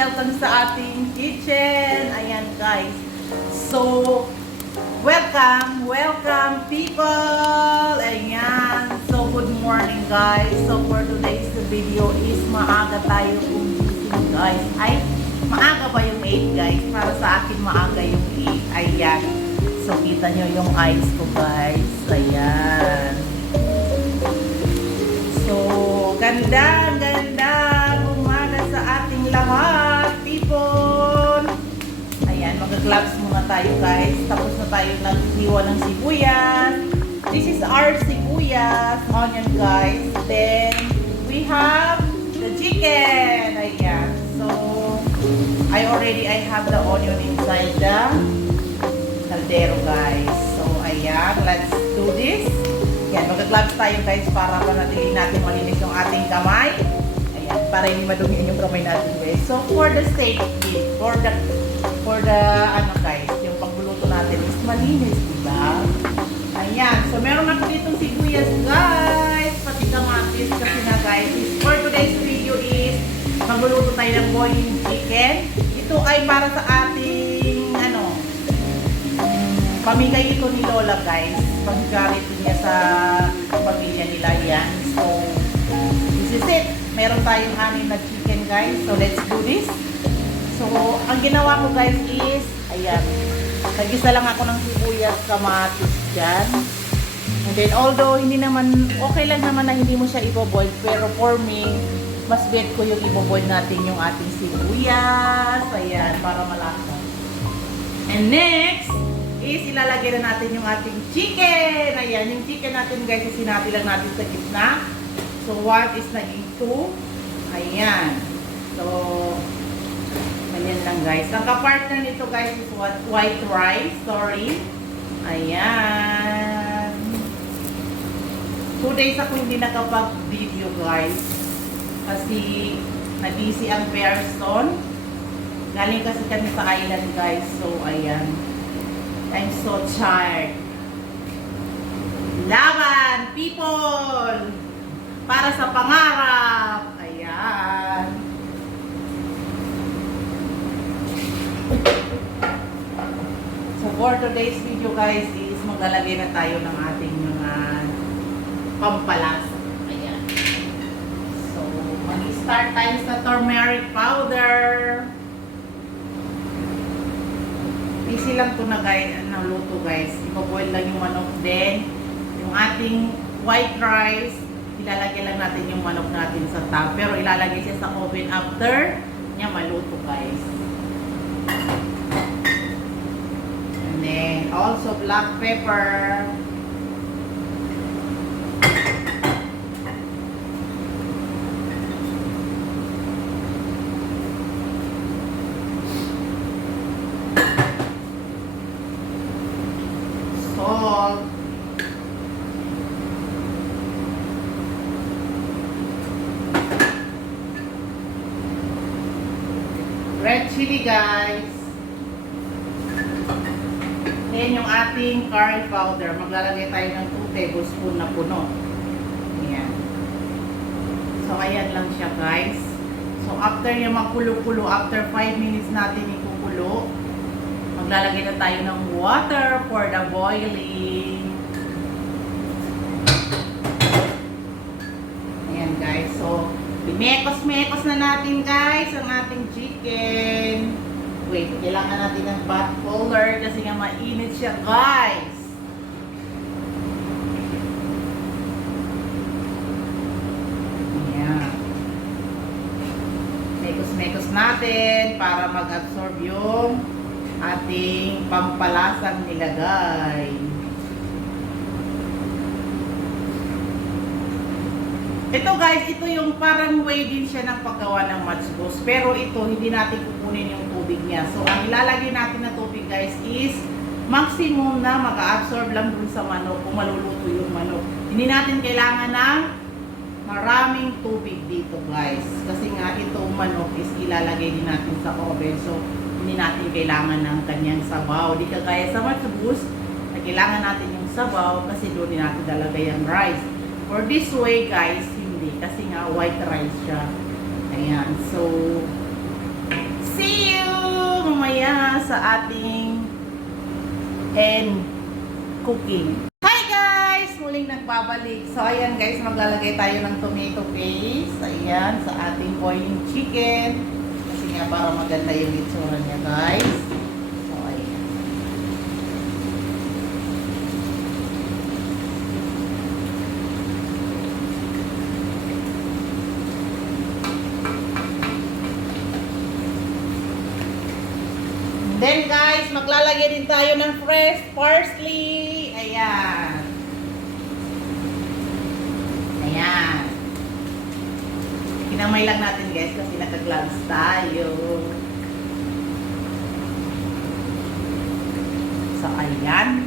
welcome sa ating kitchen. Ayan guys. So, welcome people. Ayan. So, good morning guys. So, for today's video is maaga tayo gumising guys. Ay, maaga ba yung 8 guys? Para sa akin maaga yung 8. Ayan. So, kita nyo yung eyes ko guys. Ayan. So, ganda umaga sa ating lahat, people. Ayan, mag-gloves muna tayo guys. Tapos na tayo naghiwa ng sibuyas. This is our sibuyas, onion guys. Then, we have the chicken. Ayan. So, I have the onion inside the caldero guys. So, ayan, let's do this. Yan, mag-gloves tayo guys para panatili natin malinis yung ating kamay. Ayan, para hindi madumiin yung kamay natin guys. So, for the safety, for the ano guys, yung pagluluto natin is malinis, diba? Ayan, so meron ako ditong sibuyas guys, pati kamatis kasi na guys. For today's video is magluluto tayo ng boiling chicken. Ito ay para sa ating ano, pamigay ito ni Lola guys. Pag-garito niya sa pamilya nila yan. So, this is it. Meron tayong anim na chicken guys. So, let's do this. So, ang ginawa ko guys is, ayan, nag-isa lang ako ng sibuyas, kamatis dyan. And then, although hindi naman, okay lang naman na hindi mo siya iboboil. Pero for me, mas bet ko yung iboboil natin yung ating sibuyas. Ayan, para malasa. And next, is ilalagay na natin yung ating chicken. Ayan, yung chicken natin guys, sinabi lang natin sa gitna. So, 1 is naging 2. Ayan. So, ganyan lang guys. Ang kapartner nito guys is white rice. Sorry. Ayan. 2 days ako hindi nakapag-video guys. Kasi na-busy ang person. Galing kasi kami sa island guys. So, ayan. I'm so tired. Laban, people! Para sa pangarap. Ayan. So for today's video guys is maglalagay na tayo ng ating mga pampalasa. Ayan. So mag-start tayo sa turmeric powder. Easy lang to na guys, luto guys. Ipo-boil lang yung manok din. Yung ating white rice, ilalagay lang natin yung manok natin sa top. Pero ilalagay siya sa oven after niya maluto guys. And then also black pepper. Salt. Red chili guys. Then yung ating curry powder. Maglalagay tayo ng 2 tablespoon na puno. Ayan. So ayan lang siya guys. So after niya magkulo-kulo, after 5 minutes natin ikukulo, maglalagay na tayo ng water for the boiling. Ayan guys. So, mekos-mekos na natin guys ang ating chicken. Wait, kailangan natin ng pot holder kasi nga mainit siya guys. Ayan. Mekos-mekos natin para mag-absorb yung ating pampalasang nilagay. Ito guys, ito yung parang way din siya ng paggawa ng matchbox. Pero ito, hindi natin kukunin yung tubig niya. So, ang ilalagay natin na tubig guys is maximum na mag-absorb lang dun sa manok kung maluluto yung manok. Hindi natin kailangan ng maraming tubig dito guys. Kasi nga itong manok is ilalagay din natin sa oven. So, hindi natin kailangan ng kanyang sabaw. Di kagaya sa matchbox, na kailangan natin yung sabaw kasi doon din natin lalagay ang rice. For this way guys, hindi. Kasi nga white rice siya. Ayan. So, and cooking. Hi guys! Muling nagbabalik. So ayan guys, maglalagay tayo ng tomato paste. Ayan, sa ating boiling chicken. Kasi nga para maganda yung itsura niya guys. So ayan. Then guys, maglalagay din tayo ng fresh parsley. Ayan. Ayan. Kinamay lang natin guys kasi naka-gloves tayo. So ayan.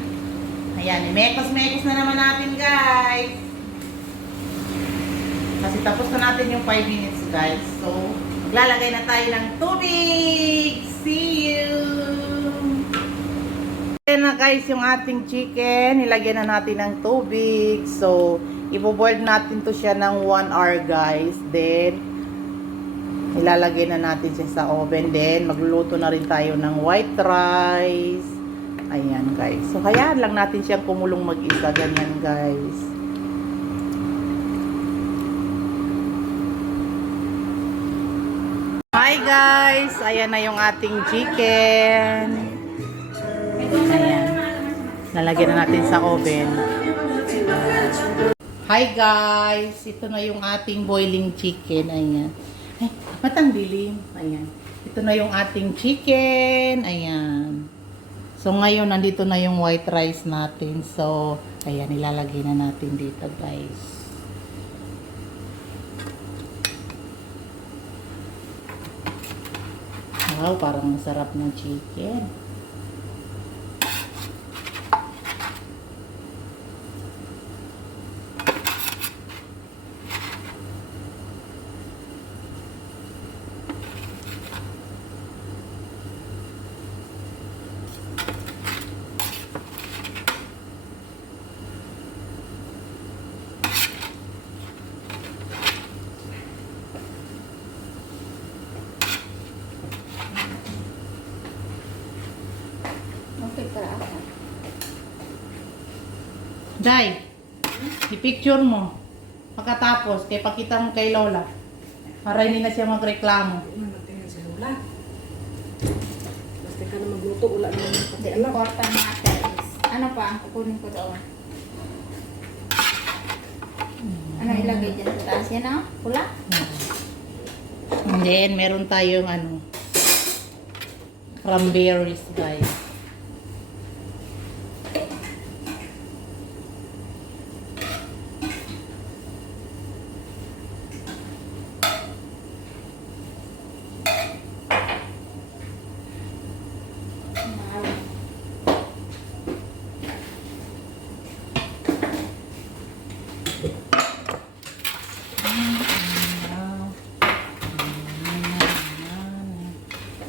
Ayan, mekos-mekos na naman natin guys. Kasi tapos na natin yung 5 minutes guys. So, maglalagay na tayo ng tubig. See you! Ayan na guys yung ating chicken. Nilagyan na natin ng tubig. So, ibo-boil natin to siya ng 1 hour guys. Then, ilalagay na natin siya sa oven. Then, magluluto na rin tayo ng white rice. Ayan guys. So, hayaan lang natin siyang kumulong mag-isa. Ganyan guys. Hi guys! Ayan na yung ating chicken. Ayan. Nalagyan na natin sa oven. Hi guys! Ito na yung ating boiling chicken. Ayan. Ay, ba't ang dilim? Ayan. Ito na yung ating chicken. Ayan. So ngayon, nandito na yung white rice natin. So, ayan, ilalagay na natin dito guys. Wow, parang masarap ng chicken. Day, i-picture mo. Pagkatapos, kay pakita mo kay Lola. Para hindi na siya magreklamo. Hindi na matingin si Lola. Basta ka na magluto, wala naman pati alam. Important natin is, ano pa ang kukunin ko doon? Ano ilagay dyan sa taas? Yan o? Pula? And then, meron tayong cranberries, guys.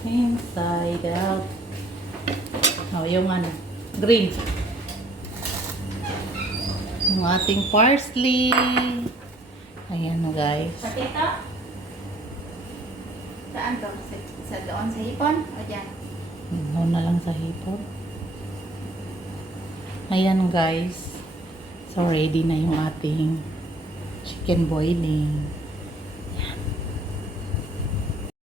Inside out. Oh, yung green. Yung ating parsley. Ayan na guys. Sa tito? Saan to? Sa doon sa hipon? O dyan? Doon na lang sa hipon. Ayan guys. So ready na yung ating chicken boiling.